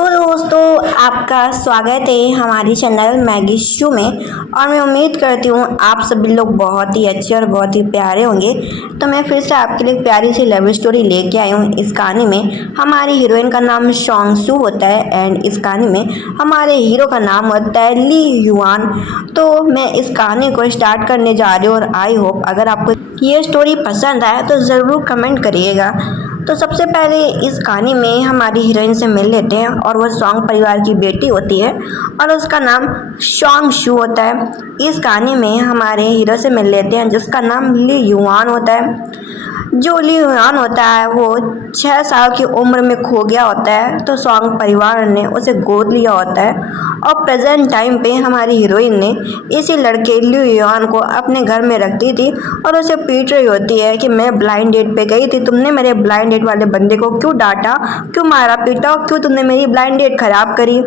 तो दोस्तों, आपका स्वागत है हमारी चैनल मैगी शो में। और मैं उम्मीद करती हूँ आप सभी लोग बहुत ही अच्छे और बहुत ही प्यारे होंगे। तो मैं फिर से आपके लिए प्यारी सी लव स्टोरी लेके आई हूँ। इस कहानी में हमारी हीरोइन का नाम शॉन्ग सू होता है एंड इस कहानी में हमारे हीरो का नाम होता है ली युआन। तो मैं इस कहानी को स्टार्ट करने जा रही हूँ और आई होप अगर आपको ये स्टोरी पसंद आए तो ज़रूर कमेंट करिएगा। तो सबसे पहले इस कहानी में हमारी हीरोइन से मिल लेते हैं और वह सॉन्ग परिवार की बेटी होती है और उसका नाम शॉन्ग शू होता है। इस कहानी में हमारे हीरो से मिल लेते हैं जिसका नाम ली युआन होता है। जो ली युआन होता है वो 6 साल की उम्र में खो गया होता है, तो सॉन्ग परिवार ने उसे गोद लिया होता है और प्रेजेंट टाइम पे हमारी हीरोइन ने इसी लड़के ली युआन को अपने घर में रखती थी और उसे पीट रही होती है कि मैं ब्लाइंड डेट पे गई थी, तुमने मेरे ब्लाइंड डेट वाले बंदे को क्यों डांटा, क्यों मारा पीटा, क्यों तुमने मेरी ब्लाइंड डेट खराब करी।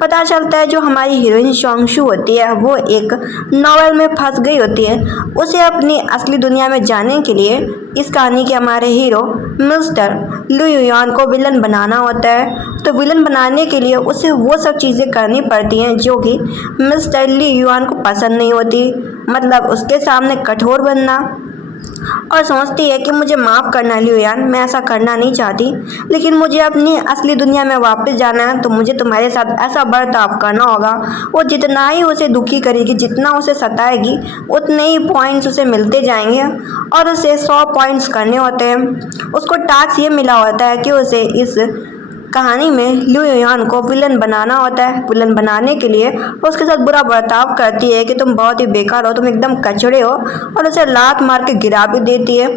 पता चलता है जो हमारी हीरोइन शॉन्ग शू होती है वो एक नॉवेल में फंस गई होती है। उसे अपनी असली दुनिया में जाने के लिए इस कहानी के हमारे हीरो मिस्टर ली युआन को विलन बनाना होता है। तो विलन बनाने के लिए उसे वो सब चीज़ें करनी पड़ती हैं जो कि मिस्टर ली युआन को पसंद नहीं होती, मतलब उसके सामने कठोर बनना। और सोचती है कि मुझे माफ़ करना ली युआन, मैं ऐसा करना नहीं चाहती, लेकिन मुझे अपनी असली दुनिया में वापस जाना है तो मुझे तुम्हारे साथ ऐसा बर्ताव करना होगा। वो जितना ही उसे दुखी करेगी, जितना उसे सताएगी, उतने ही पॉइंट्स उसे मिलते जाएंगे और उसे 100 पॉइंट्स करने होते हैं। उसको टास्क ये मिला होता है कि उसे इस कहानी में ली युआन को विलन बनाना होता है। विलन बनाने के लिए वो उसके साथ बुरा बर्ताव करती है कि तुम बहुत ही बेकार हो, तुम एकदम कचड़े हो, और उसे लात मार के गिरा भी देती है,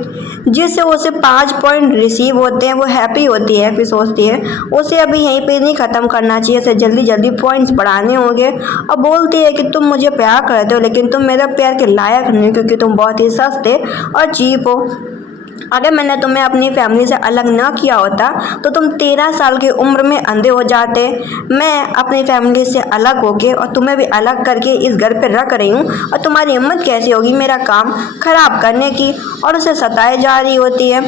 जिससे उसे 5 पॉइंट रिसीव होते हैं। वो हैप्पी होती है, फिर सोचती है उसे अभी यहीं पे नहीं ख़त्म करना चाहिए, उसे जल्दी जल्दी पॉइंट्स बढ़ाने होंगे। और बोलती है कि तुम मुझे प्यार करते हो लेकिन तुम मेरे प्यार के लायक नहीं, क्योंकि तुम बहुत ही सस्ते और चीप हो। अगर मैंने तुम्हें अपनी फैमिली से अलग ना किया होता तो तुम 13 साल की उम्र में अंधे हो जाते। मैं अपनी फैमिली से अलग होके और तुम्हें भी अलग करके इस घर पर रख रही हूँ, और तुम्हारी हिम्मत कैसी होगी मेरा काम खराब करने की। और उसे सताए जा रही होती है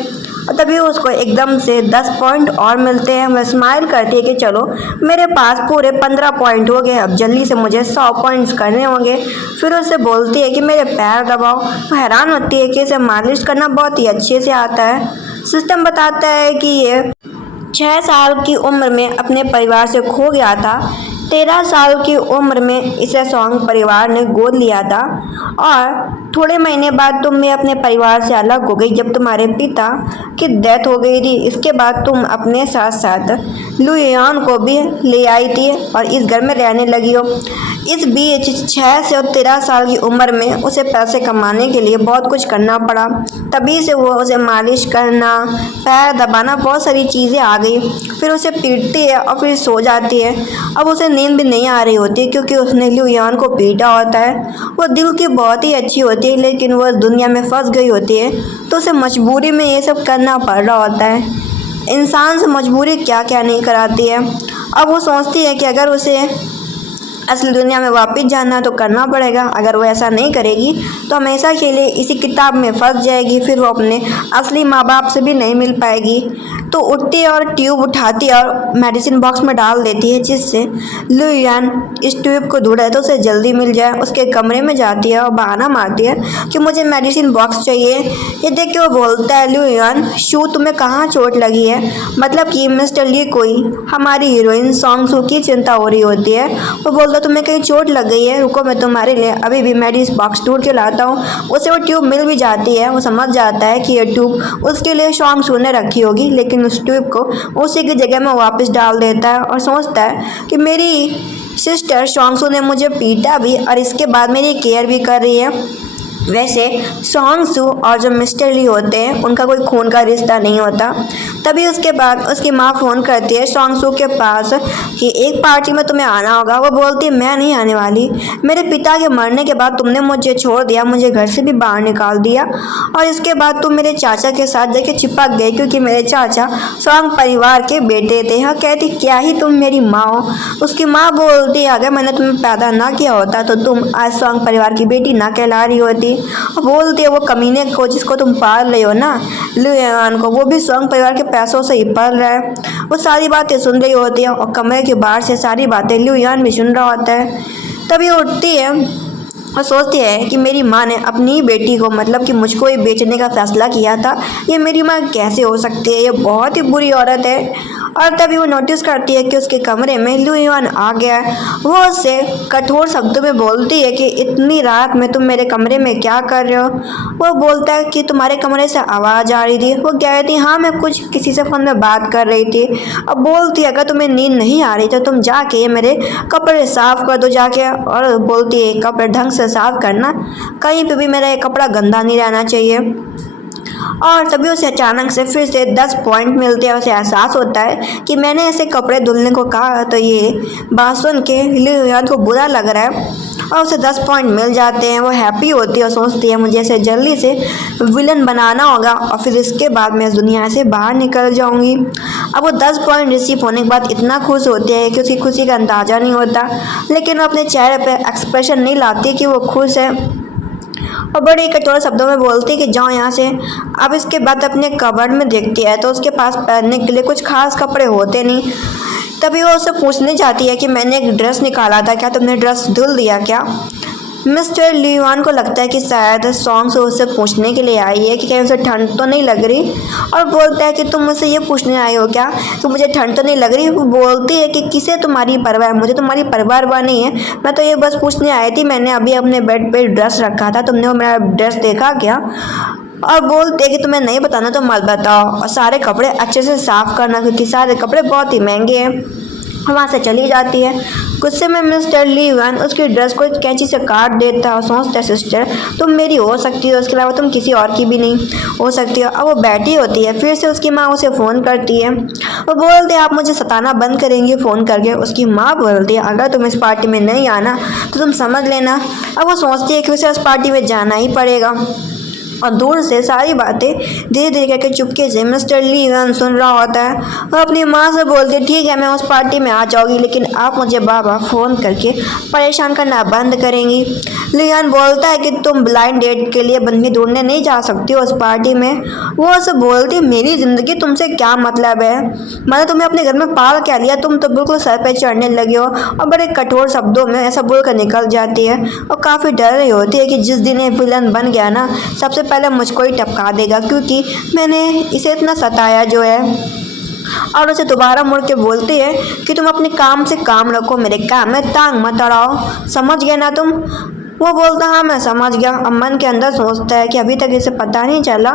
और तभी उसको एकदम से 10 पॉइंट और मिलते हैं। वह स्माइल करती है कि चलो मेरे पास पूरे 15 पॉइंट हो गए, अब जल्दी से मुझे 100 पॉइंट्स करने होंगे। फिर उससे बोलती है कि मेरे पैर दबाओ। वो हैरान होती है कि इसे मालिश करना बहुत ही अच्छे से आता है। सिस्टम बताता है कि ये 6 साल की उम्र में अपने परिवार से खो गया था। 13 साल की उम्र में इसे सॉन्ग परिवार ने गोद लिया था और थोड़े महीने बाद तुम भी अपने परिवार से अलग हो गई जब तुम्हारे पिता की डेथ हो गई थी। इसके बाद तुम अपने साथ साथ ली युआन को भी ले आई थी और इस घर में रहने लगी हो। इस बीच 6 से 13 साल की उम्र में उसे पैसे कमाने के लिए बहुत कुछ करना पड़ा, तभी से वो उसे मालिश करना, पैर दबाना, बहुत सारी चीज़ें आ गई। फिर उसे पीटती है और फिर सो जाती है। अब उसे नींद भी नहीं आ रही होती क्योंकि उसने ली युआन को पीटा होता है। वो दिल की बहुत ही अच्छी होती है लेकिन वो इस दुनिया में फंस गई होती है, तो उसे मजबूरी में ये सब करना पड़ रहा होता है। इंसान से मजबूरी क्या क्या नहीं कराती है। अब वो सोचती है कि अगर उसे असली दुनिया में वापस जाना तो करना पड़ेगा, अगर वो ऐसा नहीं करेगी तो हमेशा के लिए इसी किताब में फंस जाएगी, फिर वो अपने असली माँ बाप से भी नहीं मिल पाएगी। तो उठती है और ट्यूब उठाती है और मेडिसिन बॉक्स में डाल देती है, जिससे ली युआन इस ट्यूब को ढूंढे तो उसे जल्दी मिल जाए। उसके कमरे में जाती है और बहाना मारती है कि मुझे मेडिसिन बॉक्स चाहिए। ये देख के वो बोलता है ली युआन, शू तुम्हें कहाँ चोट लगी है, मतलब कि मिस्टर ली कोई हमारी हीरोइन शॉन्ग शू की चिंता हो रही होती है। वो बोलता तुम्हें कहीं चोट लग गई है, रुको मैं तुम्हारे लिए अभी भी मेडिसिन बॉक्स ढूंढ के लाता हूँ। उसे वो ट्यूब मिल भी जाती है। वो समझ जाता है कि ये ट्यूब उसके लिए शॉन्ग शू ने रखी होगी, लेकिन उस ट्यूब को उसी की जगह में वापस डाल देता है और सोचता है कि मेरी सिस्टर शॉन्ग शू ने मुझे पीटा भी और इसके बाद मेरी केयर भी कर रही है। वैसे शॉन्ग शू और जो मिस्टर ली होते हैं उनका कोई खून का रिश्ता नहीं होता। तभी उसके बाद उसकी माँ फ़ोन करती है शॉन्ग शू के पास कि एक पार्टी में तुम्हें आना होगा। वो बोलती है मैं नहीं आने वाली, मेरे पिता के मरने के बाद तुमने मुझे छोड़ दिया, मुझे घर से भी बाहर निकाल दिया और इसके बाद तुम मेरे चाचा के साथ जाके चिपक गए क्योंकि मेरे चाचा शॉन्ग परिवार के बेटे थे। हाँ, कहती क्या ही तुम मेरी माँ हो। उसकी माँ बोलती है अगर मैंने तुम्हें पैदा ना किया होता तो तुम आज शॉन्ग परिवार की बेटी ना कहला रही होती। और बोलती है वो कमीने को जिसको तुम पाल रही हो ना, लियान को, वो भी स्वयं परिवार के पैसों से ही पाल रहा है। वो सारी बातें सुन रही होती है और कमरे के बाहर से सारी बातें लियान भी सुन रहा होता है। तभी उठती है और सोचती है कि मेरी माँ ने अपनी ही बेटी को, मतलब कि मुझको ही बेचने का फैसला किया था। ये मेरी माँ कैसे हो सकती है, ये बहुत ही बुरी औरत है। और तभी वो नोटिस करती है कि उसके कमरे में लियान आ गया है। वो उससे कठोर शब्दों में बोलती है कि इतनी रात में तुम मेरे कमरे में क्या कर रहे हो। वो बोलता है कि तुम्हारे कमरे से आवाज़ आ रही थी। वो कहती है हाँ, मैं कुछ किसी से फ़ोन में बात कर रही थी। अब बोलती है अगर तुम्हें नींद नहीं आ रही तो तुम जाके मेरे कपड़े साफ़ कर दो जाके। और बोलती है कपड़े ढंग से साफ़ करना, कहीं पे भी मेरा ये कपड़ा गंदा नहीं रहना चाहिए। और तभी उसे अचानक से फिर से 10 पॉइंट मिलते हैं। उसे एहसास होता है कि मैंने ऐसे कपड़े धुलने को कहा, तो ये बात सुन के लियान को बुरा लग रहा है और उसे 10 पॉइंट मिल जाते हैं। वो हैप्पी होती है और सोचती है मुझे इसे जल्दी से विलन बनाना होगा और फिर इसके बाद मैं इस दुनिया से बाहर निकल जाऊंगी। अब वो 10 पॉइंट रिसीव होने के बाद इतना खुश होती है कि उसकी खुशी का अंदाज़ा नहीं होता, लेकिन वो अपने चेहरे पर एक्सप्रेशन नहीं लाती कि वो खुश है और बड़े ही कठोर शब्दों में बोलती है कि जाओ यहाँ से। अब इसके बाद अपने कबर्ड में देखती है तो उसके पास पहनने के लिए कुछ खास कपड़े होते नहीं। तभी वो उससे पूछने जाती है कि मैंने एक ड्रेस निकाला था, क्या तुमने ड्रेस धुल दिया क्या। मिस्टर लियान को लगता है कि शायद सॉन्ग से उससे पूछने के लिए आई है कि कहीं उसे ठंड तो नहीं लग रही, और बोलता है कि तुम मुझसे ये पूछने आई हो क्या कि मुझे ठंड तो नहीं लग रही। वो बोलती है कि किसे तुम्हारी परवाह है, मुझे तुम्हारी परवाह नहीं है, मैं तो ये बस पूछने आई थी, मैंने अभी अपने बेड पे ड्रेस रखा था, तुमने वो मेरा ड्रेस देखा क्या। और बोलते हैं कि तुम्हें नहीं बताना तो मत बताओ और सारे कपड़े अच्छे से साफ़ करना क्योंकि सारे कपड़े बहुत ही महंगे हैं। वहाँ से चली जाती है। गुस्से में मिस्टर लियान उसकी ड्रेस को कैंची से काट देता है और सोचता है सिस्टर तुम मेरी हो सकती हो, उसके अलावा तुम किसी और की भी नहीं हो सकती हो। अब वो बैठी होती है, फिर से उसकी माँ उसे फ़ोन करती है। वो बोलते हैं आप मुझे सताना बंद करेंगे फ़ोन करके। उसकी माँ बोलती है अगर तुम इस पार्टी में नहीं आना तो तुम समझ लेना। अब वो सोचती है कि उसे उस पार्टी में जाना ही पड़ेगा और दूर से सारी बातें धीरे धीरे करके चुपके से मिस्टर लियान सुन रहा होता है। वह अपनी माँ से बोलते ठीक है मैं उस पार्टी में आ जाऊँगी, लेकिन आप मुझे बाबा फ़ोन करके परेशान करना बंद करेंगी। लियान बोलता है कि तुम ब्लाइंड डेट के लिए बंदी ढूंढने नहीं जा सकती हो उस पार्टी में। वो उसे बोलती मेरी ज़िंदगी तुमसे क्या मतलब है, मैंने तुम्हें अपने घर में पाल क्या लिया, तुम तो बिल्कुल सर पे चढ़ने लगे हो। और बड़े कठोर शब्दों में ऐसा बोलकर निकल जाती है और काफ़ी डर रही होती है कि जिस दिन ये विलन बन गया ना सबसे पहले मुझको ही टपका देगा क्योंकि मैंने इसे इतना सताया जो है। और उसे दोबारा मुड़ के बोलती है कि तुम अपने काम से काम रखो, मेरे काम में टांग मत अड़ाओ, समझ गए ना तुम। वो बोलता हाँ मैं समझ गया। अब मन के अंदर सोचता है कि अभी तक इसे पता नहीं चला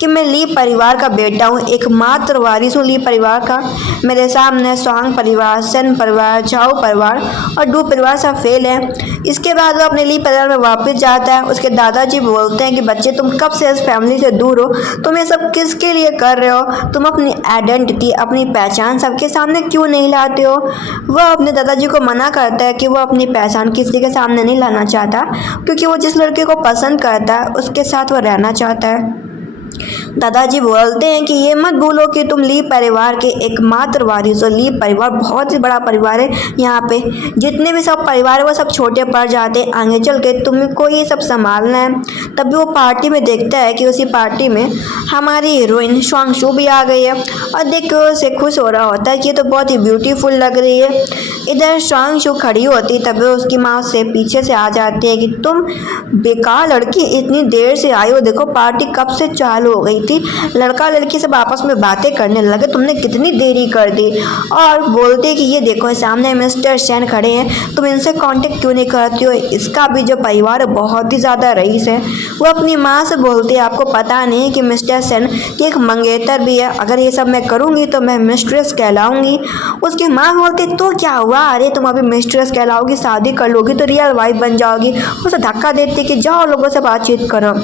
कि मैं ली परिवार का बेटा हूँ, एकमात्र वारिस हूँ ली परिवार का। मेरे सामने स्वांग परिवार, सेन परिवार, झाओ परिवार और डू परिवार सब फेल है। इसके बाद वो अपने ली परिवार में वापस जाता है। उसके दादाजी बोलते हैं कि बच्चे तुम कब से इस फैमिली से दूर हो, तुम ये सब किसके लिए कर रहे हो, तुम अपनी आइडेंटिटी अपनी पहचान सबके सामने क्यों नहीं लाते हो। वह अपने दादाजी को मना करता है कि वो अपनी पहचान किसी के सामने नहीं लाना चाहता क्योंकि वो जिस लड़के को पसंद करता है उसके साथ वो रहना चाहता है। दादाजी बोलते हैं कि ये मत भूलो कि तुम ली परिवार के एकमात्र वारिस हो। ली परिवार बहुत ही बड़ा परिवार है, यहाँ पे जितने भी सब परिवार है वो सब छोटे पड़ जाते हैं, आगे चल के तुमको ये सब संभालना है। तभी वो पार्टी में देखता है कि उसी पार्टी में हमारी हीरोइन स्वांगशु भी आ गई है और देख के उसे खुश हो रहा होता है कि ये तो बहुत ही ब्यूटीफुल लग रही है। इधर स्वांगशु खड़ी होती तभी उसकी माँ उससे पीछे से आ जाती है कि तुम बेकार लड़की इतनी देर से आई हो, देखो पार्टी कब से चालू हो गई थी, लड़का लड़की सब आपस में बातें करने लगे, तुमने कितनी देरी कर दी। और बोलते कि ये देखो सामने मिस्टर सेन खड़े हैं, तुम इनसे कांटेक्ट क्यों नहीं करती हो, इसका भी जो परिवार है बहुत ही ज़्यादा रईस है। वो अपनी माँ से बोलती है आपको पता नहीं कि मिस्टर सेन की एक मंगेतर भी है, अगर ये सब मैं करूँगी तो मैं मिस्ट्रेस कहलाऊँगी। उसकी माँ बोलती तो क्या हुआ, अरे तुम अभी मिस्ट्रेस कहलाओगी, शादी कर लोगी तो रियल वाइफ बन जाओगी। उसे धक्का देती कि जाओ लोगों से बातचीत करो।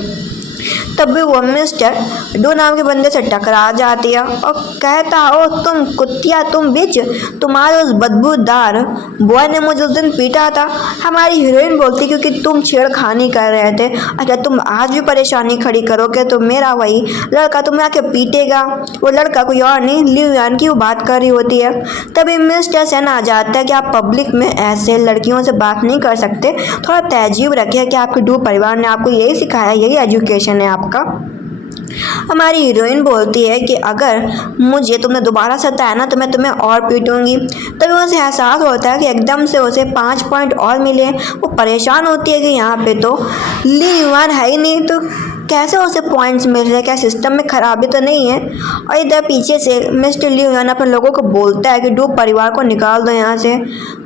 तब भी वो मिस्टर डू नाम के बंदे से टकरा जाती है और कहता हो तुम कुत्तिया तुम बिच, तुम्हारे उस बदबूदार बॉय ने मुझे उस दिन पीटा था। हमारी हीरोइन बोलती क्योंकि तुम छेड़खानी कर रहे थे, अगर तुम आज भी परेशानी खड़ी करोगे तो मेरा वही लड़का तुम्हें आके पीटेगा। वो लड़का कोई और नहीं लिu यान की वो बात कर रही होती है। तभी मिस्टर सेन आ जाता है कि आप पब्लिक में ऐसे लड़कियों से बात नहीं कर सकते, थोड़ा तहजीब रखिए कि आपके डू परिवार ने आपको यही सिखाया, यही एजुकेशन है आपका। हमारी हीरोइन बोलती है कि अगर मुझे तुमने दोबारा सताया ना तो मैं तुम्हें और पीटूंगी। तभी उसे एहसास होता है कि एकदम से उसे 5 पॉइंट और मिले। वो परेशान होती है कि यहाँ पे तो लिu यान है ही नहीं, तो कैसे उसे पॉइंट्स मिल रहे हैं, क्या सिस्टम में खराबी तो नहीं है। और इधर पीछे से मिस्टर लिu यान अपने लोगों को बोलता है कि डू परिवार को निकाल दो यहाँ से।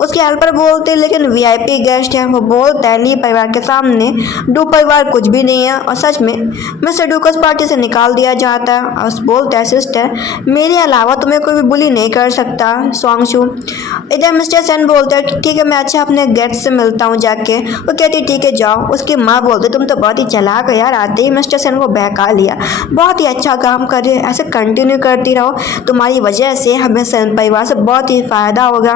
उसके हेल्पर बोलते हैं लेकिन वीआईपी गेस्ट है, वो बोलता है लिu परिवार के सामने डू परिवार कुछ भी नहीं है। और सच में मिस्टर डू को उस पार्टी से निकाल दिया जाता है और बोलता है सिस्टर मेरे अलावा तुम्हें कोई भी बुली नहीं कर सकता सोंगशू। इधर मिस्टर सेन बोलता है कि ठीक है मैं अच्छा अपने गेस्ट से मिलता हूँ जाके। वो कहती ठीक है जाओ। उसकी माँ बोलती तुम तो बहुत ही चालाक हो यार, आते ही मिस्टर सेन को बहका लिया, बहुत ही अच्छा काम कर रही है, ऐसे कंटिन्यू करती रहो, तुम्हारी वजह से हमें सेन परिवार से बहुत ही फ़ायदा होगा।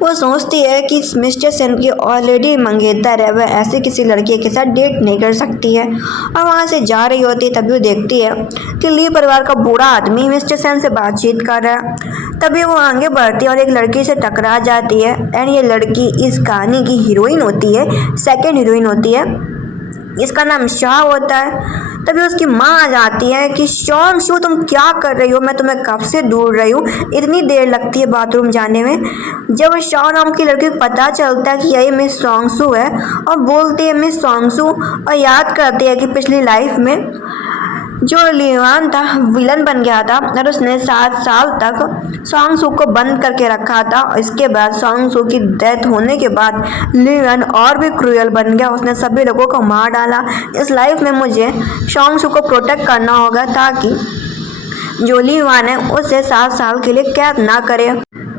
वो सोचती है कि मिस्टर सेन की ऑलरेडी मंगेतर है, वह ऐसे किसी लड़के के साथ डेट नहीं कर सकती है। और वहाँ से जा रही होती है तभी वो देखती है कि ली परिवार का बूढ़ा आदमी मिस्टर सेन से बातचीत कर रहा है। तभी वो आगे बढ़ती है और एक लड़की से टकरा जाती है एंड ये लड़की इस कहानी की हीरोइन होती है, सेकेंड हीरोइन होती है, इसका नाम शाह होता है। तभी उसकी माँ आ जाती है कि सोंगशू तुम क्या कर रही हो, मैं तुम्हें कब से ढूंढ रही हूँ, इतनी देर लगती है बाथरूम जाने में। जब शाह नाम की लड़की को पता चलता है कि यही मिस सोंगशू है और बोलती है मिस सोंगशू, और याद करती है कि पिछली लाइफ में जो लिu यान था विलन बन गया था और उसने 7 साल तक सोंगशू को बंद करके रखा था। और इसके बाद सोंगशू की डेथ होने के बाद लिu यान और भी क्रूअल बन गया, उसने सभी लोगों को मार डाला। इस लाइफ में मुझे सोंगशू को प्रोटेक्ट करना होगा ताकि जो लिu यान है उसे 7 साल के लिए कैद ना करे,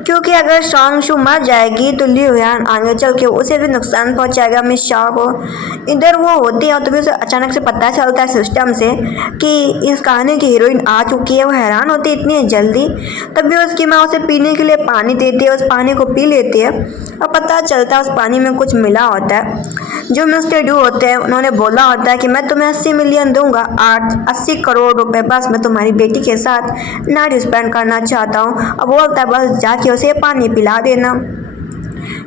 क्योंकि अगर सोंगशू मर जाएगी तो लिu यान आगे चल के उसे भी नुकसान पहुंचाएगा मिस शाह को। इधर वो होती है और तभी उसे अचानक से पता चलता है सिस्टम से कि इस कहानी की हीरोइन आ चुकी है। वो हैरान होती है इतनी जल्दी। तभी उसकी माँ उसे पीने के लिए पानी देती है, उस पानी को पी लेती है और पता चलता है उस पानी में कुछ मिला होता है। जो मिस्टर डू होते हैं उन्होंने बोला होता है कि मैं तुम्हें 80 मिलियन दूंगा, 80 करोड़ रुपए, बस मैं तुम्हारी बेटी के साथ नाइट स्पेंड करना चाहता हूँ। अब बोलता है बस जाके उसे पानी पिला देना।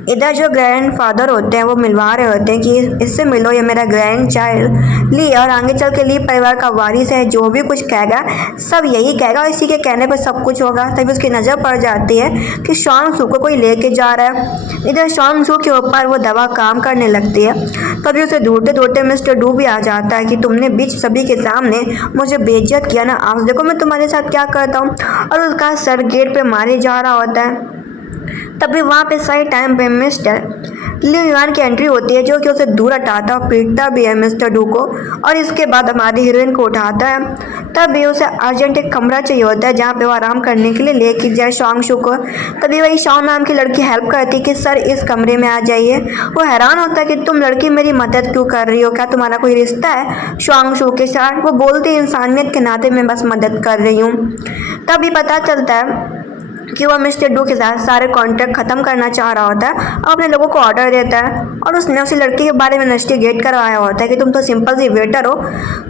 इधर जो ग्रैंड फादर होते हैं वो मिलवा रहे होते हैं कि इससे मिलो, ये मेरा ग्रैंड चाइल्ड ली और आगे चल के ली परिवार का वारिस है, जो भी कुछ कहेगा सब यही कहेगा और इसी के कहने पर सब कुछ होगा। तभी उसकी नज़र पड़ जाती है कि सोंगशू को कोई लेके जा रहा है। इधर सोंगशू के ऊपर वो दवा काम करने लगती है। तभी उसे ढूंढते ढूंढते मिस्टर डू भी आ जाता है कि तुमने बीच सभी के सामने मुझे बेइज्जत किया ना, आज देखो मैं तुम्हारे साथ क्या करता हूँ। और उसका सर गेट पे मारे जा रहा होता है। तभी वहाँ पे सही टाइम पे मिस्टर लिu यान की एंट्री होती है, जो कि उसे दूर हटाता और पीटता भी है मिस्टर डू को। और इसके बाद हमारी हीरोइन को उठाता है। तभी उसे अर्जेंट एक कमरा चाहिए होता है जहाँ पे वो आराम करने के लिए लेके जाए सोंगशू को। तभी वही शाओ नाम की लड़की हेल्प करती है कि सर इस कमरे में आ जाइए। वो हैरान होता है कि तुम लड़की मेरी मदद क्यों कर रही हो, क्या तुम्हारा कोई रिश्ता है सोंगशू के साथ। वो बोलती है इंसानियत के नाते मैं बस मदद कर रही हूँ। तभी पता चलता है कि वह मिस्टर डू के साथ सारे कॉन्ट्रैक्ट खत्म करना चाह रहा होता है और अपने लोगों को ऑर्डर देता है। और उसने उसी लड़की के बारे में इन्वेस्टिगेट करवाया होता है कि तुम तो सिंपल सी वेटर हो,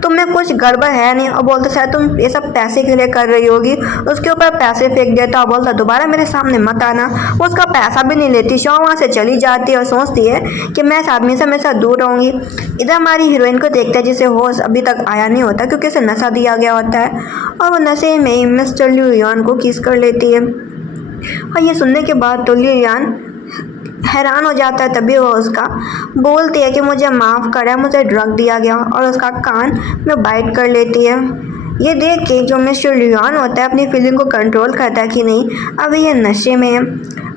तुम में कुछ गड़बड़ है नहीं। और बोलते शायद तुम ये सब पैसे के लिए कर रही होगी। उसके ऊपर पैसे फेंक देता और बोलता दोबारा मेरे सामने मत आना। वो उसका पैसा भी नहीं लेती। शॉ वहाँ से चली जाती है और सोचती है कि मैं इस आदमी से हमेशा दूर रहूँगी। इधर हमारी हीरोइन को देखते हैं जिसे होश अभी तक आया नहीं होता क्योंकि उसे नशा दिया गया होता है और वो नशे में ही मिस्टर लिu यान को किस कर लेती है। और ये सुनने के बाद तो लिu यान हैरान हो जाता है। तभी वो उसका बोलती है कि मुझे माफ़ करें, मुझे ड्रग दिया गया, और उसका कान में बाइट कर लेती है। ये देख के जो मिस्टर लिu यान होता है अपनी फीलिंग को कंट्रोल करता है कि नहीं अभी ये नशे में है।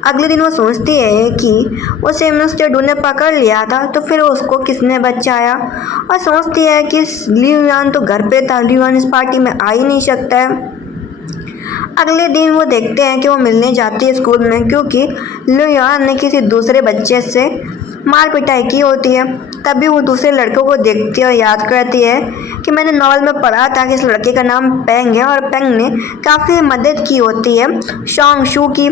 अगले दिन वो सोचती है कि उसे मिस्टर डू ने पकड़ लिया था तो फिर उसको किसने बचाया, और सोचती है कि लिu यान तो घर पे था, लिu यान इस पार्टी में आ ही नहीं सकता है। अगले दिन वो देखते हैं कि वो मिलने जाती है स्कूल में, क्योंकि लिu यान ने किसी दूसरे बच्चे से मार पिटाई की होती है। तभी वो दूसरे लड़कों को देखती है और याद करती है कि मैंने नॉवल में पढ़ा था कि इस लड़के का नाम पेंग है और पेंग ने काफ़ी मदद की होती है शॉन्ग शू की।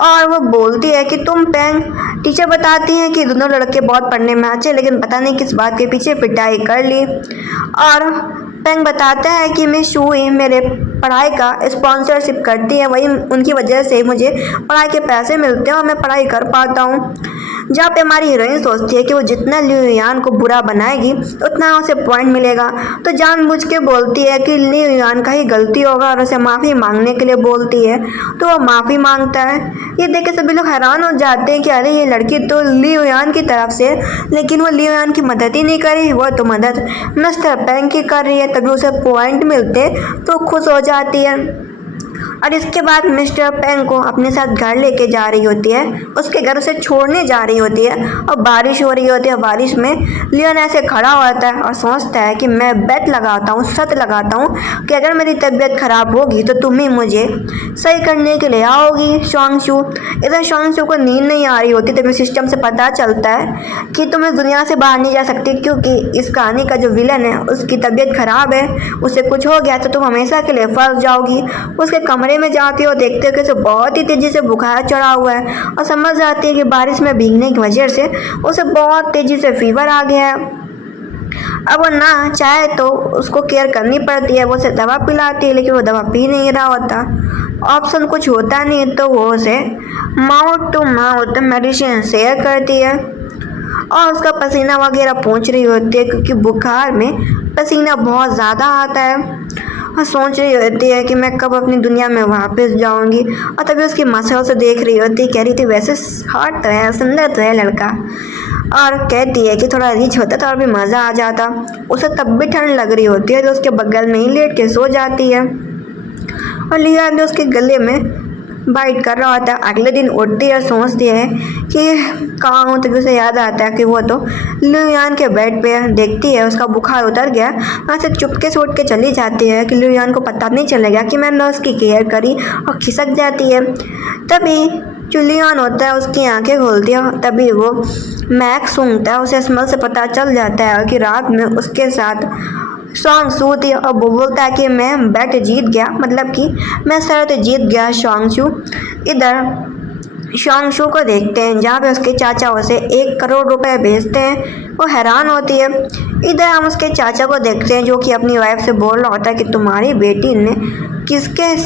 और वो बोलती है कि तुम पेंग, टीचर बताती हैं कि दोनों लड़के बहुत पढ़ने में अच्छे, लेकिन पता नहीं किस बात के पीछे पिटाई कर ली। और पेंग बताता है कि मिस शू ही मेरे पढ़ाई का स्पॉन्सरशिप करती है, वही उनकी वजह से मुझे पढ़ाई के पैसे मिलते हैं और मैं पढ़ाई कर पाता हूँ। जहाँ पे हमारी हीरोइन सोचती है कि वो जितना लियो यान को बुरा बनाएगी उतना उसे पॉइंट मिलेगा, तो जानबूझ के बोलती है कि लियो यान का ही गलती होगा और उसे माफ़ी मांगने के लिए बोलती है। तो वो माफ़ी मांगता है। ये देख के सभी लोग हैरान हो जाते हैं कि अरे ये लड़की तो लियो यान की तरफ से, लेकिन वो लियो यान की मदद ही नहीं कर रही, वो तो मदद मिस्टर पेंग की कर रही है। तभी उसे पॉइंट मिलते तो खुश हो जाती है। और इसके बाद मिस्टर पेंग को अपने साथ घर लेके जा रही होती है, उसके घर उसे छोड़ने जा रही होती है और बारिश हो रही होती है। बारिश में लियोन ऐसे खड़ा होता है और सोचता है कि मैं बेट लगाता हूँ, शर्त लगाता हूँ कि अगर मेरी तबीयत खराब होगी तो तुम ही मुझे सही करने के लिए आओगी शॉन्ग शू। इधर शॉन्ग शू को नींद नहीं आ रही होती, तभी सिस्टम से पता चलता है कि तुम इस दुनिया से बाहर नहीं जा सकती, क्योंकि इस कहानी का जो विलन है उसकी तबीयत खराब है, उसे कुछ हो गया तो तुम हमेशा के लिए फंस जाओगी। उसके कमरे में जाती हो, देखते हो कि उसे बहुत ही तेजी से बुखार चढ़ा हुआ है और समझ जाती है कि बारिश में भीगने की वजह से उसे बहुत तेजी से फीवर आ गया है। अब वो ना चाहे तो उसको केयर करनी पड़ती है, वो उसे दवा पिलाती है, लेकिन वो दवा पी नहीं रहा होता। ऑप्शन कुछ होता नहीं तो वो उसे mouth to mouth medicine share करती है और उसका पसीना वगैरह पहुँच रही होती है, क्योंकि बुखार में पसीना बहुत ज़्यादा आता है। और सोच रही होती है कि मैं कब अपनी दुनिया में वापस जाऊंगी। और तभी उसकी मसल से देख रही होती है, कह रही थी वैसे हॉट तो है, सुंदर तो है लड़का, और कहती है कि थोड़ा रिच होता तो और भी मज़ा आ जाता। उसे तब भी ठंड लग रही होती है तो उसके बगल में ही लेट के सो जाती है और लिया ने उसके गले में बाइट कर रहा होता है। अगले दिन उठती है, सोचती है कि कहाँ हूँ, तभी उसे याद आता है कि वो तो लियोन के बेड पे है। देखती है उसका बुखार उतर गया, वहाँ से चुपके से उठ के चली जाती है कि लियोन को पता नहीं चलेगा कि मैंने उसकी केयर करी, और खिसक जाती है। तभी जो लियोन होता है उसकी आंखें खोलती है, तभी वो मैक्स सूंघता है, उसे स्मेल से पता चल जाता है कि रात में उसके साथ शॉन्ग शू थी। और वो बोलता है कि मैं बेट जीत गया, मतलब कि मैं शर्त जीत गया शॉन्ग शू। इधर शॉन्ग शू को देखते हैं जहाँ पे उसके चाचा उसे 1 करोड़ रुपए भेजते हैं, वो हैरान होती है। इधर हम उसके चाचा को देखते हैं जो कि अपनी वाइफ से बोल रहा होता है कि तुम्हारी बेटी ने किसके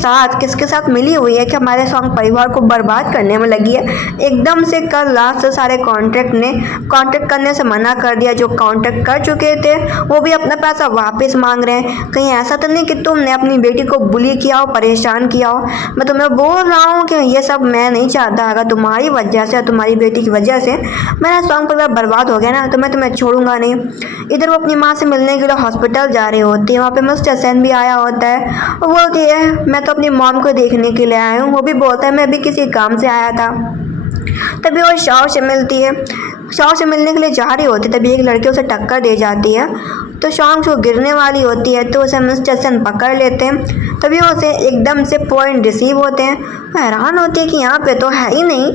साथ मिली हुई है कि हमारे सॉन्ग परिवार को बर्बाद करने में लगी है। एकदम से कल लास्ट से सारे कॉन्ट्रैक्ट करने से मना कर दिया, जो कॉन्ट्रैक्ट कर चुके थे वो भी अपना पैसा वापस मांग रहे हैं। कहीं ऐसा तो नहीं कि तुमने अपनी बेटी को बुली किया हो, परेशान किया हो। मैं तुम्हें बोल रहा हूँ कि ये सब मैं नहीं चाहता। अगर तुम्हारी वजह से, तुम्हारी बेटी की वजह से मेरा सॉन्ग परिवार बर्बाद हो गया ना, तो मैं तुम्हें छोड़ूंगा नहीं। इधर वो अपनी माँ से मिलने के लिए हॉस्पिटल जा रही होती है, वहाँ पे मिस्टर सेन भी आया होता है। वो बोलती है मैं तो अपनी मॉम को देखने के लिए आया हूँ। वो भी बोलता है मैं भी किसी काम से आया था। तभी वो शाओ से मिलती है, शाओ से मिलने के लिए जा रही होती है, तभी एक लड़की उसे टक्कर दे जाती है। तो शॉन्ग शू गिरने वाली होती है तो उसे मिस्टर सेन पकड़ लेते हैं। तभी वो उसे एकदम से पॉइंट रिसीव होते हैं। हैरान होती है कि यहाँ पे तो है ही नहीं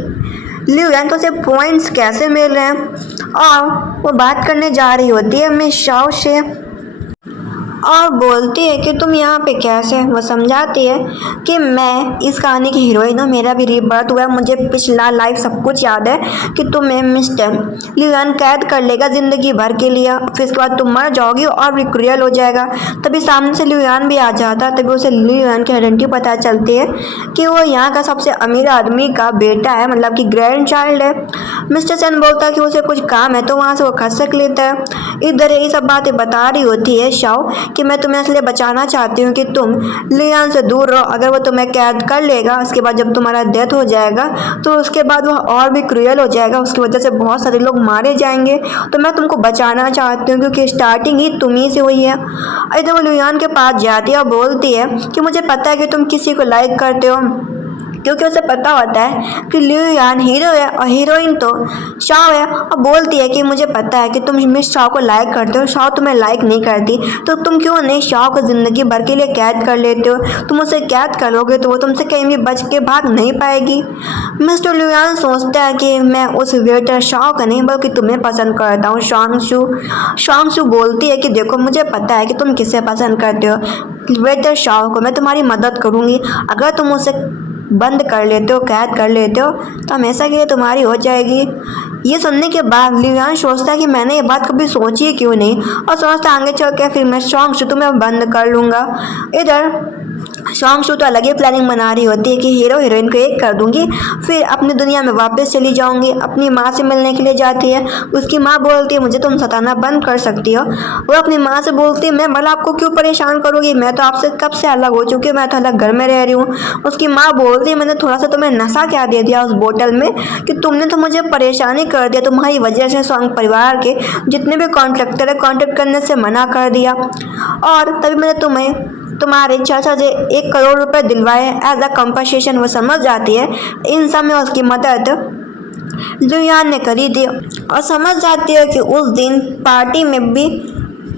लियोन, तो उसे पॉइंट्स कैसे मिल रहे हैं। और वो बात करने जा रही होती है मिस शाओ से और बोलती है कि तुम यहाँ पे कैसे। वो समझाती है कि मैं इस कहानी की हीरोइन हूँ, मेरा भी रीबर्थ हुआ है, मुझे पिछला लाइफ सब कुछ याद है कि तुम्हें मिस्टर लियोन कैद कर लेगा ज़िंदगी भर के लिए, फिर इसके बाद तुम मर जाओगी और भी क्रूअल हो जाएगा। तभी सामने से लियोन भी आ जाता है। तभी उसे लियोन की आइडेंटिटी पता चलती है कि वो यहाँ का सबसे अमीर आदमी का बेटा है, मतलब कि ग्रैंड चाइल्ड है। मिस्टर सेन बोलता है कि उसे कुछ काम है तो वहाँ से वो खसक लेता है। इधर यही सब बातें बता रही होती है शाओ कि मैं तुम्हें इसलिए बचाना चाहती हूँ कि तुम लियोन से दूर रहो। अगर वो तुम्हें कैद कर लेगा, उसके बाद जब तुम्हारा डेथ हो जाएगा तो उसके बाद वह और भी क्रूअल हो जाएगा, उसकी वजह से बहुत सारे लोग मारे जाएंगे। तो मैं तुमको बचाना चाहती हूँ क्योंकि स्टार्टिंग ही तुम ही से हुई है। इधर वो लियोन के पास जाती है और बोलती है कि मुझे पता है कि तुम किसी को लाइक करते हो, क्योंकि उसे पता होता है कि लियोन हीरो है और हीरोइन तो शाओ है। और बोलती है कि मुझे पता है कि तुम मिस शाओ को लाइक करते हो, शाओ तुम्हें लाइक नहीं करती, तो तुम क्यों नहीं शाओ को ज़िंदगी भर के लिए कैद कर लेते हो। तुम उसे कैद करोगे तो वो तुमसे कहीं भी बच के भाग नहीं पाएगी। मिस्टर लियान सोचता है कि मैं उस वेटर शॉ को नहीं बल्कि तुम्हें पसंद करता हूँ शॉन्गशू बोलती है कि देखो मुझे पता है कि तुम किसे पसंद करते हो, वेटर शॉ को। मैं तुम्हारी मदद करूँगी। अगर तुम उसे बंद कर लेते हो, कैद कर लेते हो, तो हमेशा के लिए तुम्हारी हो जाएगी। ये सुनने के बाद लियान सोचता है कि मैंने ये बात कभी सोची ही क्यों नहीं, और सोचता आगे चल के फिर मैं शॉन्गशू तुम्हें बंद कर लूँगा। इधर शॉन्गशू तो अलग ही प्लानिंग बना रही होती है कि हीरो हीरोइन को एक कर दूंगी, फिर अपनी दुनिया में वापस चली जाऊंगी। अपनी माँ से मिलने के लिए जाती है। उसकी माँ बोलती है मुझे तुम सताना बंद कर सकती हो। वो अपनी माँ से बोलती है मैं भला आपको क्यों परेशान करूँगी, मैं तो आपसे कब से अलग हो चुकी हूँ, मैं तो अलग घर में रह रही हूँ। उसकी माँ बोलती है मैंने थोड़ा सा तुम्हें नशा क्या दे दिया उस बोतल में कि तुमने तो मुझे परेशानी कर दिया। तुम्हारी वजह से सॉन्ग परिवार के जितने भी कॉन्ट्रैक्टर है कॉन्ट्रैक्ट करने से मना कर दिया, और तभी मैंने तुम्हारे चाचा से 1 करोड़ रुपए दिलवाए एज अ कंपनसेशन। वो समझ जाती है इन सब में उसकी मदद लियान ने करी थी, और समझ जाती है कि उस दिन पार्टी में भी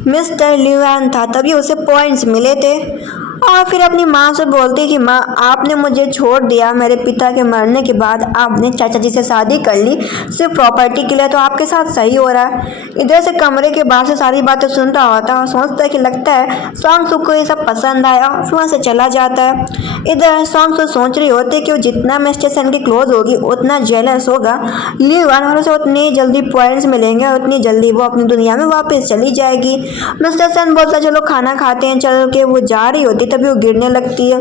मिस्टर लियान था, तभी उसे पॉइंट्स मिले थे। और फिर अपनी माँ से बोलती कि माँ आपने मुझे छोड़ दिया, मेरे पिता के मरने के बाद आपने चाचा जी से शादी कर ली सिर्फ प्रॉपर्टी के लिए, तो आपके साथ सही हो रहा है। इधर से कमरे के बाहर से सारी बातें सुनता होता और सोचता है कि लगता है सॉन्गसू को ये सब पसंद आया, और फिर वहाँ से चला जाता है। इधर सॉन्गसू सोच रही होती है कि वो जितना मिस्टर सेन की क्लोज होगी उतना जेलस होगा लियान, और उसे उतनी जल्दी पॉइंट्स मिलेंगे और उतनी जल्दी वो अपनी दुनिया में वापस चली जाएगी। मिस्टर सेन बोलता चलो खाना खाते हैं, चल के वो जा रही होती तभी वो गिरने लगती है।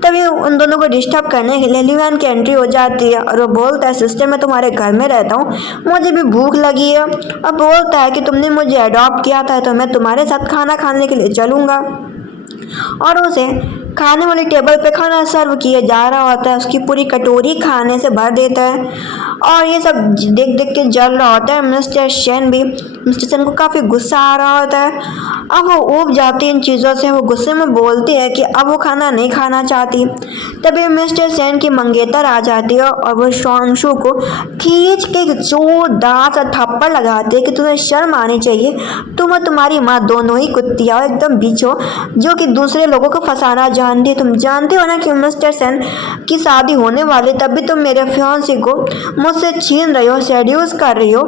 तभी उन दोनों को डिस्टर्ब करने के लिए लियान की एंट्री हो जाती है, और वो बोलता है सिस्टर मैं तुम्हारे घर में रहता हूँ, मुझे भी भूख लगी है। और बोलता है कि तुमने मुझे अडॉप्ट किया था तो मैं तुम्हारे साथ खाना खाने के लिए चलूँगा। और उसे खाने वाली टेबल पे खाना सर्व किया जा रहा होता है, उसकी पूरी कटोरी खाने से भर देता है, और ये सब देख देख के जल रहा होता है। मिस्टर सेन को काफ़ी गुस्सा आ रहा होता है। अब वो ऊब जाती है इन चीज़ों से, वो गुस्से में बोलती है कि अब वो खाना नहीं खाना चाहती। तभी मिस्टर सेन की मंगेतर आ जाती है, और वो शॉन्गशू को खींच के एक जोरदार सा थप्पड़ लगाती है कि तुम्हें शर्म आनी चाहिए, तुम और तुम्हारी माँ दोनों ही कुत्तियाँ हो, एकदम बीच हो, जो कि दूसरे लोगों को फंसाना जानती है। तुम जानते हो ना कि मिस्टर सेन की शादी होने वाली, तब भी तुम मेरे फियांसे को मुझसे छीन रही हो, सेड्यूस कर रही हो।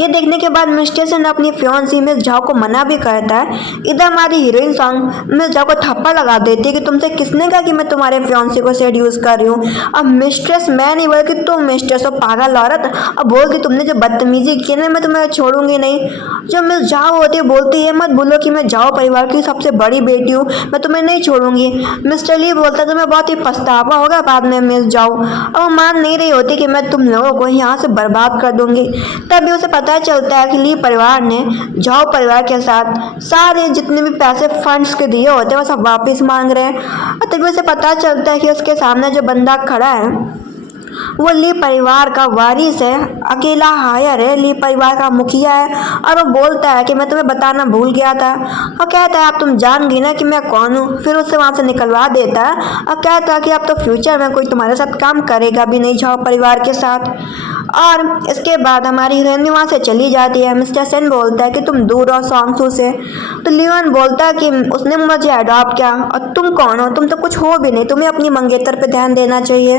ये देखने के बाद मिस्टर सेन अपनी फियांसी मिस झाओ को मना भी करता है। इधर हमारी हीरोइन सॉन्ग मिस झाओ को थप्पड़ लगा देती है कि तुमसे किसने कहा कि मैं तुम्हारे फियांसी को सेड्यूस कर रही हूँ। अब मिस्ट्रेस मैं नहीं बल्कि तुम मिस्ट्रेस हो पागल औरत। अब बोलती तुमने जो बदतमीजी की ना मैं तुम्हें छोड़ूंगी नहीं। जो मिस झाओ होती है बोलती है मत बोलो कि मैं झाओ परिवार की सबसे बड़ी बेटी हूँ, मैं तुम्हें नहीं छोड़ूंगी। मिस्टर ली बोलता है तुम्हें बहुत ही पछतावा होगा बाद में मिस झाओ। अब वो मान नहीं रही होती कि मैं तुम लोगों को यहाँ से बर्बाद कर दूंगी। तभी उसे पता चलता है कि ली परिवार ने झाओ परिवार के साथ सारे जितने भी पैसे फंड्स के दिए होते हैं वो सब वापस मांग रहे हैं। तभी उसे पता चलता है कि उसके सामने जो बंदा खड़ा है वो ली परिवार का वारिस है, अकेला हायर है, ली परिवार का मुखिया है। और वो बोलता है कि मैं तुम्हें बताना भूल गया था, और कहता है अब तुम जान गई ना कि मैं कौन हूँ। फिर उससे वहाँ से निकलवा देता है और कहता है कि अब तो फ्यूचर में कोई तुम्हारे साथ काम करेगा भी नहीं झाओ परिवार के साथ। और इसके बाद हमारी हीरोइन वहाँ से चली जाती है। मिस्टर सेन बोलता है कि तुम दूर हो सॉन्गसू से, तो लियोन बोलता है कि उसने मुझे अडॉप्ट किया और तुम कौन हो, तुम तो कुछ हो भी नहीं, तुम्हें अपनी मंगेतर पे ध्यान देना चाहिए।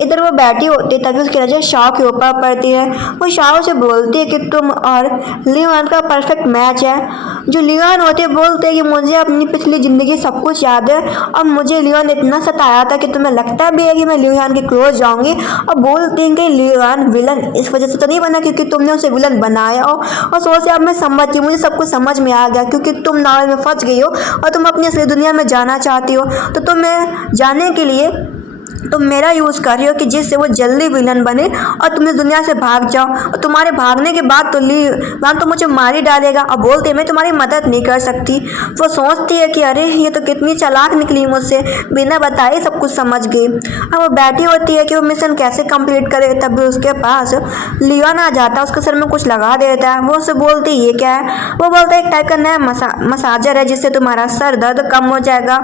इधर वो बैठी होती है तभी उसकी नजर शाओ के ऊपर पड़ती है। वो शाओ से बोलती है कि तुम और लियोन का परफेक्ट मैच है। जो लियोन होते बोलते हैं कि मुझे अपनी पिछली ज़िंदगी सब कुछ याद है, और मुझे लियोन इतना सताया था कि तुम्हें लगता भी है कि मैं लियोन के क्लोज जाऊंगी। और बोलते हैं कि लियोन विलन इस वजह से तो नहीं बना क्योंकि तुमने उसे विलन बनाया हो, और सोचे अब मैं समझती, मुझे सब कुछ समझ में आ गया क्योंकि तुम नावल में फंस गई हो और तुम अपनी असली दुनिया में जाना चाहती हो, तो तुम्हें जाने के लिए तुम मेरा यूज़ कर रही हो कि जिससे वो जल्दी विलन बने और तुम इस दुनिया से भाग जाओ। और तुम्हारे भागने के बाद तो लियोन तो मुझे मार ही डालेगा। और बोलते मैं तुम्हारी मदद नहीं कर सकती। वो सोचती है कि अरे ये तो कितनी चालाक निकली मुझसे, बिना बताए सब कुछ समझ गई। अब वो बैठी होती है कि वो मिशन कैसे कंप्लीट करे, तब उसके पास लियोन आ जाता है, उसके सर में कुछ लगा देता है। वो उससे बोलती ये क्या है, वो बोलता है एक टाइप का नया मसाजर है जिससे तुम्हारा सर दर्द कम हो जाएगा।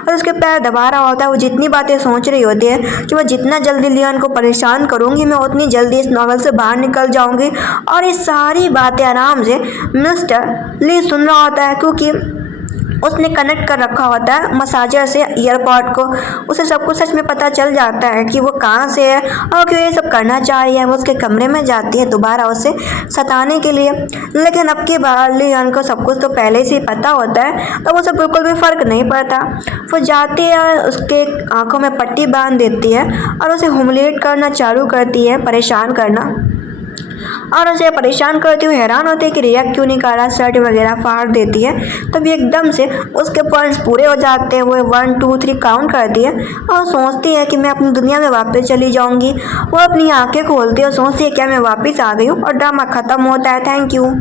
और उसके पैर दबा रहा होता है। वो जितनी बातें सोच रही होती है कि मैं जितना जल्दी लियोन को परेशान करूंगी मैं उतनी जल्दी इस नॉवल से बाहर निकल जाऊंगी। और ये सारी बातें आराम से मिस्टर ली सुन रहा होता है क्योंकि उसने कनेक्ट कर रखा होता है मसाजर से ईयरपॉड को। उसे सब कुछ सच में पता चल जाता है कि वो कहाँ से है और क्यों ये सब करना चाह रही है। वो उसके कमरे में जाती है दोबारा उसे सताने के लिए, लेकिन अब की बार लियोन को सब कुछ तो पहले से ही पता होता है, तो उसे बिल्कुल भी फर्क नहीं पड़ता। वो जाती है और उसके आंखों में पट्टी बांध देती है और उसे ह्यूमिलेट करना चालू करती है, परेशान करना, और उसे परेशान करती हुई हैरान होती है कि रिएक्ट क्यों नहीं कर रहा, शर्ट वगैरह फाड़ देती है। तभी एकदम से उसके पॉइंट्स पूरे हो जाते हैं। वो 1 2 3 काउंट करती है और सोचती है कि मैं अपनी दुनिया में वापस चली जाऊंगी। वो अपनी आंखें खोलती है और सोचती है क्या मैं वापस आ गई हूँ, और ड्रामा खत्म होता है। Thank you.